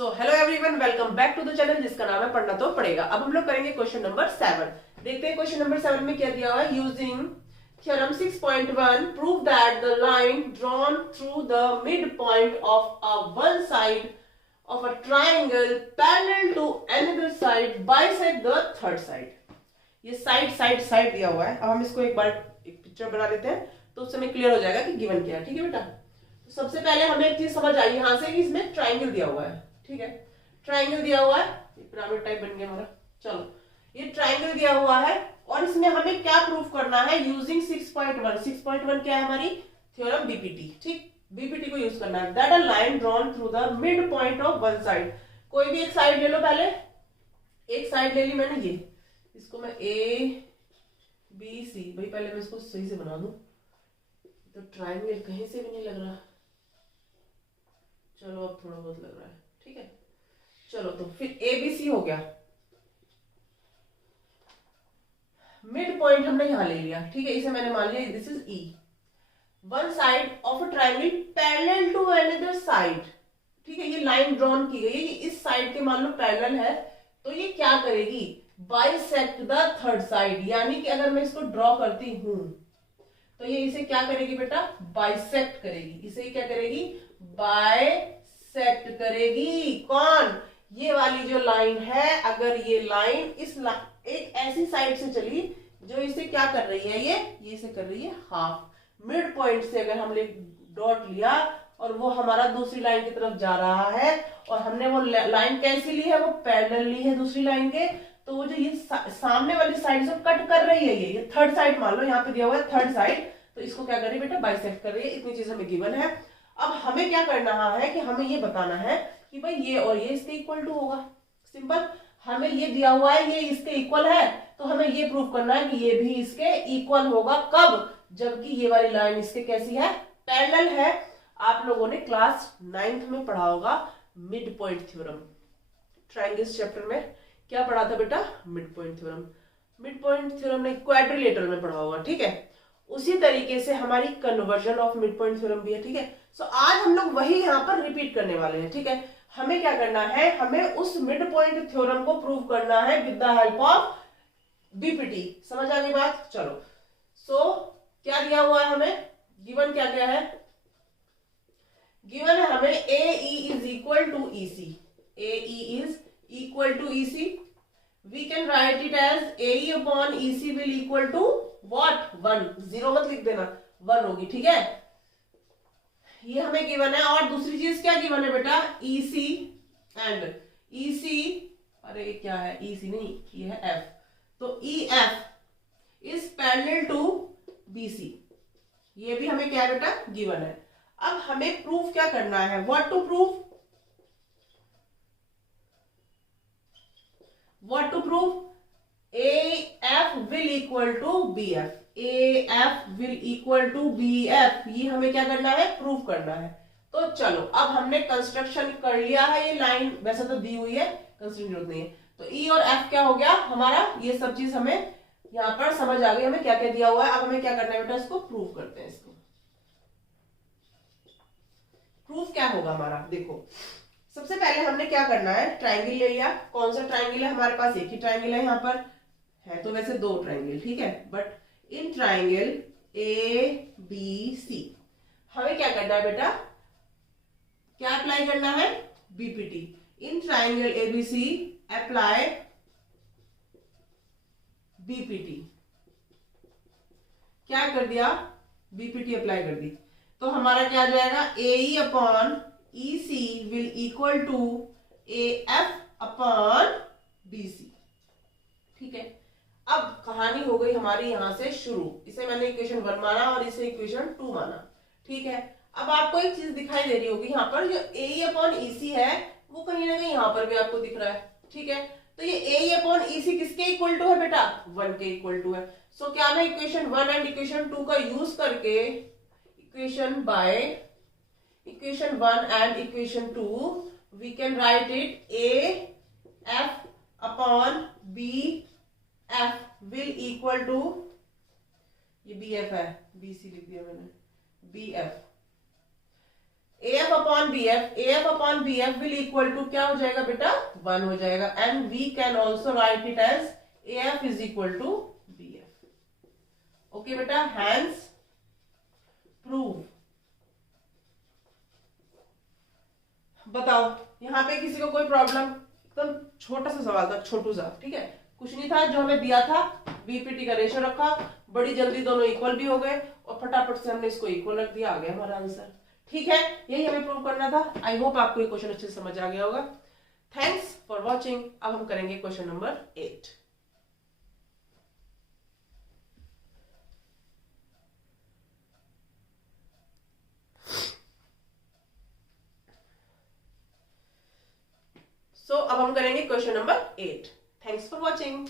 So hello everyone, welcome back to the channel जिसका नाम है पढ़ना तो पड़ेगा। अब हम लोग करेंगे क्वेश्चन नंबर 7। देखते हैं क्वेश्चन नंबर 7 में क्या दिया हुआ है। Using theorem 6.1 prove that the line drawn through the mid point of a one side of a triangle parallel to another side bisect the third side. ये साइड साइड साइड दिया हुआ है। अब हम इसको एक बार एक पिक्चर बना लेते हैं तो उस समय क्लियर हो जाएगा कि गिवन क्या है। ठीक है बेटा, तो सबसे पहले हमें एक चीज समझ आई यहां से कि इसमें ट्राइंगल दिया हुआ है। ठीक है, ट्राइंगल दिया हुआ है, पिरामिड टाइप बन गया हमारा। चलो, ये ट्राइंगल दिया हुआ है और इसमें हमें क्या प्रूफ करना है यूजिंग 6.1। 6.1 क्या है हमारी थ्योरम बीपीटी। ठीक, बीपीटी को यूज करना है। That a line drawn through the mid point of one side. कोई भी एक साइड ले लो, पहले एक साइड ले ली मैंने, ये इसको मैं ए बी सी, भाई पहले मैं इसको सही से बना दूं तो ट्राइंगल कहीं से भी नहीं लग रहा। चलो अब थोड़ा बहुत लग रहा है। ठीक है, चलो तो फिर ए बी सी हो गया। मिड पॉइंट हमने यहां ले लिया। ठीक है, इसे मैंने मान लिया this is E. One side of a triangle parallel to another side. ठीक है, ये लाइन ड्रॉन की गई है, ये इस साइड के मान लो पैरेलल है, तो ये क्या करेगी, बाइसेक्ट द थर्ड साइड। यानी कि अगर मैं इसको ड्रॉ करती हूं तो ये इसे क्या करेगी बेटा, बाइसेक्ट करेगी। इसे क्या करेगी, बाइसेक्ट करेगी। कौन, ये वाली जो लाइन है, अगर ये लाइन एक ऐसी साइड से चली जो इसे क्या कर रही है, ये इसे कर रही है हाफ। मिड पॉइंट से अगर हमने डॉट लिया और वो हमारा दूसरी लाइन की तरफ जा रहा है और हमने वो लाइन कैसी ली है, वो पैरेलल ली है दूसरी लाइन के, तो वो जो ये सामने वाली साइड से कट कर रही है, ये थर्ड साइड मान लो, यहाँ पे दिया हुआ है थर्ड साइड, तो इसको क्या कर रही है बेटा, बाइसेक्ट कर रही है। इतनी चीज हमें गिवन है। अब हमें क्या करना है कि हमें ये बताना है कि भाई ये और ये इसके इक्वल टू होगा। सिंपल, हमें ये दिया हुआ है, ये इसके इक्वल है, तो हमें ये प्रूव करना है कि ये भी इसके इक्वल होगा। कब, जबकि ये वाली लाइन इसके कैसी है, पैरेलल है। आप लोगों ने क्लास 9th में पढ़ा होगा mid point theorem. Triangles chapter में क्या पढ़ा था बेटा, mid point theorem. Mid point theorem ने क्वाड्रिलेटरल में पढ़ा होगा। ठीक है, उसी तरीके से हमारी conversion of mid point theorem भी है। ठीक है, सो आज हम लोग वही यहां पर रिपीट करने वाले हैं। ठीक है, हमें क्या करना है, हमें उस मिड पॉइंट थ्योरम को प्रूव करना है with the help of BPT. समझ आ गई बात। चलो, सो क्या दिया हुआ है हमें, गिवन क्या क्या है, गिवन है हमें A E is equal to E C. A E is equal to E C. We can write it as A E upon E C will equal to what, 1। Zero मत लिख देना, 1 होगी। ठीक है, ये हमें गिवन है। और दूसरी चीज क्या गिवन है बेटा, ई सी एंड ई सी, अरे क्या है, ई सी नहीं, ये है एफ, तो E F is parallel to B C. ये भी हमें क्या है बेटा, गिवन है। अब हमें प्रूफ क्या करना है, what to prove, what to prove, A F will equal to B F. A F will equal to B F, ये हमें क्या करना है, प्रूफ करना है। तो चलो, अब हमने कंस्ट्रक्शन कर लिया है। ये लाइन वैसे तो दी हुई है, कंस्ट्रक्शन की जरूरत नहीं है। तो ई और एफ क्या हो गया हमारा, ये सब चीज हमें यहां पर समझ आ गई, हमें क्या क्या दिया हुआ है। अब हमें क्या करना है बेटा, इसको प्रूव करते हैं। इसको प्रूफ क्या होगा हमारा, देखो सबसे पहले हमने क्या करना है, ट्राइंगल ले लिया। कौन सा ट्राइंगल है हमारे पास, एक ही ट्राइंगल है यहाँ पर, है तो वैसे 2 ट्राइंगल। ठीक है, but in triangle A B C हमें क्या करना है बेटा, क्या अप्लाई करना है, BPT. In triangle A B C apply BPT. क्या कर दिया, बीपीटी अप्लाई कर दी, तो हमारा क्या आ जाएगा, A E upon E C will equal to A F upon B C. ठीक है, अब कहानी हो गई हमारी यहां से शुरू। इसे मैंने इक्वेशन 1 माना और इसे इक्वेशन 2 माना। ठीक है, अब आपको एक चीज दिखाई दे रही होगी यहाँ पर, जो ए ई अपॉन ई सी है वो कहीं ना कहीं यहाँ पर भी आपको दिख रहा है। ठीक है, तो ये ए ई अपॉन ई सी किसके इक्वल टू है बेटा, 1 के इक्वल टू है। सो क्या मैं इक्वेशन 1 एंड इक्वेशन 2 का यूज करके equation 1 and equation 2 we can write it a f upon b f will equal to, ये b f है, b c लिख दिया मैंने, b f, a f upon upon B F, A F upon B F will equal to क्या हो जाएगा बेटा, 1 हो जाएगा. And we can also write it as A F is equal to B F. Okay बेटा, hence prove. बताओ यहाँ पे किसी को कोई प्रॉब्लम? एकदम छोटा सा सवाल था, छोटू सा, ठीक है, कुछ नहीं था. जो हमें दिया था बीपीटी का रेशियो रखा, बड़ी जल्दी दोनों इक्वल भी हो गए और फटाफट से हमने इसको इक्वल रख दिया, आ गया हमारा आंसर. ठीक है, यही हमें प्रूव करना था. आई होप आपको ये क्वेश्चन अच्छे से समझ आ गया होगा. Thanks for watching. अब हम करेंगे क्वेश्चन नंबर 8. अब हम करेंगे question number 8. Thanks for watching.